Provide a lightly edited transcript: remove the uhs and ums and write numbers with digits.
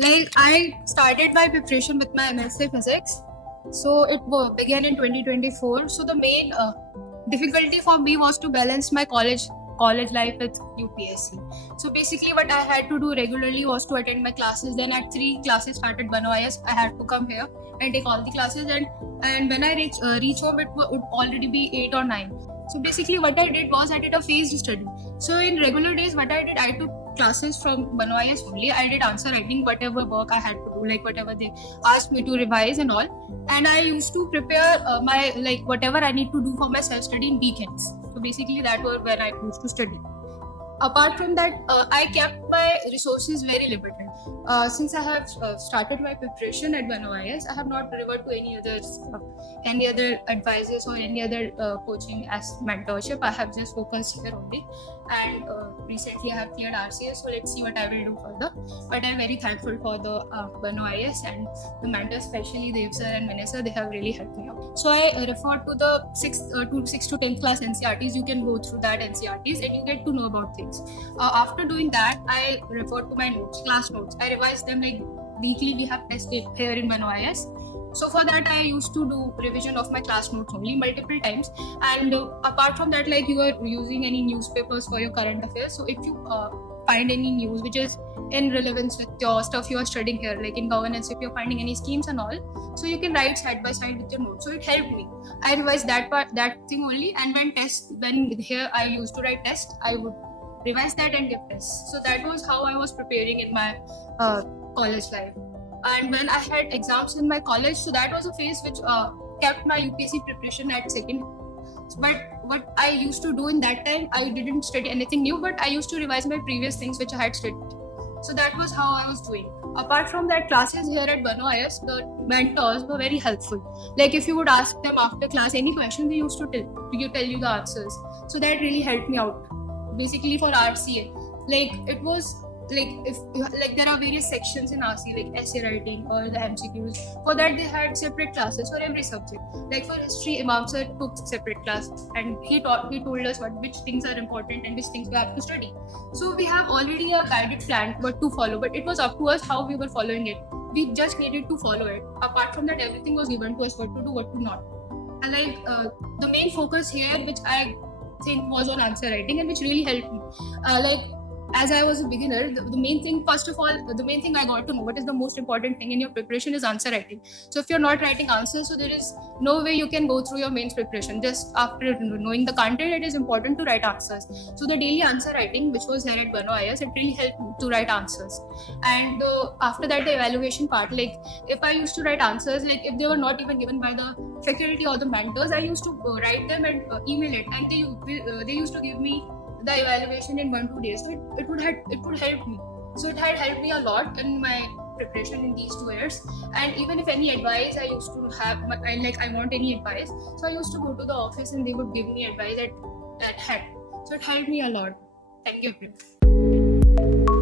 Like I started my preparation with my MSc Physics, so it began in 2024. So the main difficulty for me was to balance my college life with UPSC. So basically, what I had to do regularly was to attend my classes. Then at 3 classes started Bano IS, I had to come here and take all the classes. And when I reach home, it would already be 8 or 9. So basically, what I did was I did a phased study. So in regular days, what I did, I took classes from Bano IS only. I did answer writing, whatever work I had to do, like whatever they asked me to revise and all. And I used to prepare my like whatever I need to do for my self study in weekends. So basically, that was when I used to study. Apart from that, I kept my resources very limited. Since I have started my preparation at Bano IS, I have not referred to any other advisors or any other coaching as mentorship. I have just focused here only. And recently, I have cleared RCS, so let's see what I will do further. But I'm very thankful for the Bano IS and the mentors, especially Dev sir and Vinay sir. They have really helped me out. So I refer to the 6 to 10th class NCRTs. You can go through that NCRTs and you get to know about things. After doing that, I refer to my notes, class notes. I revise them like weekly. We have tests here in Bano IS. So for that, I used to do revision of my class notes only multiple times. And apart from that, like you are using any newspapers for your current affairs. So if you find any news which is in relevance with your stuff you are studying here, like in governance, if you're finding any schemes and all, so you can write side by side with your notes. So it helped me. I revised that thing only. And when here I used to write tests, I would revise that and give tests. So that was how I was preparing in my college life. And when I had exams in my college, so that was a phase which kept my UPSC preparation at second. But what I used to do in that time, I didn't study anything new, but I used to revise my previous things which I had studied. So that was how I was doing. Apart from that, classes here at Bano IS, the mentors were very helpful. Like if you would ask them after class any question, they used to tell you the answers. So that really helped me out. Basically for RCA, like it was like if like there are various sections in RCA like essay writing or the MCQs. For that they had separate classes for every subject. Like for history, Imam sir took separate class and he told us which things are important and which things we have to study. So we have already a guided plan what to follow, but it was up to us how we were following it. We just needed to follow it. Apart from that, everything was given to us what to do, what to not. And like the main focus here, which I think was on answer writing and which really helped me. Like as I was a beginner, the main thing, first of all, the main thing I got to know what is the most important thing in your preparation is answer writing. So if you're not writing answers, so there is no way you can go through your mains preparation. Just after knowing the content, it is important to write answers. So the daily answer writing, which was here at Bano IS, it really helped me to write answers. And after that, the evaluation part, like if I used to write answers, like if they were not even given by the faculty or the mentors, I used to write them and email it, and they used to give me the evaluation in 1-2 days. So it would help me. So it had helped me a lot in my preparation in these 2 years. And even if any advice I used to have, I want any advice, so I used to go to the office and they would give me advice at hand. So it helped me a lot. Thank you.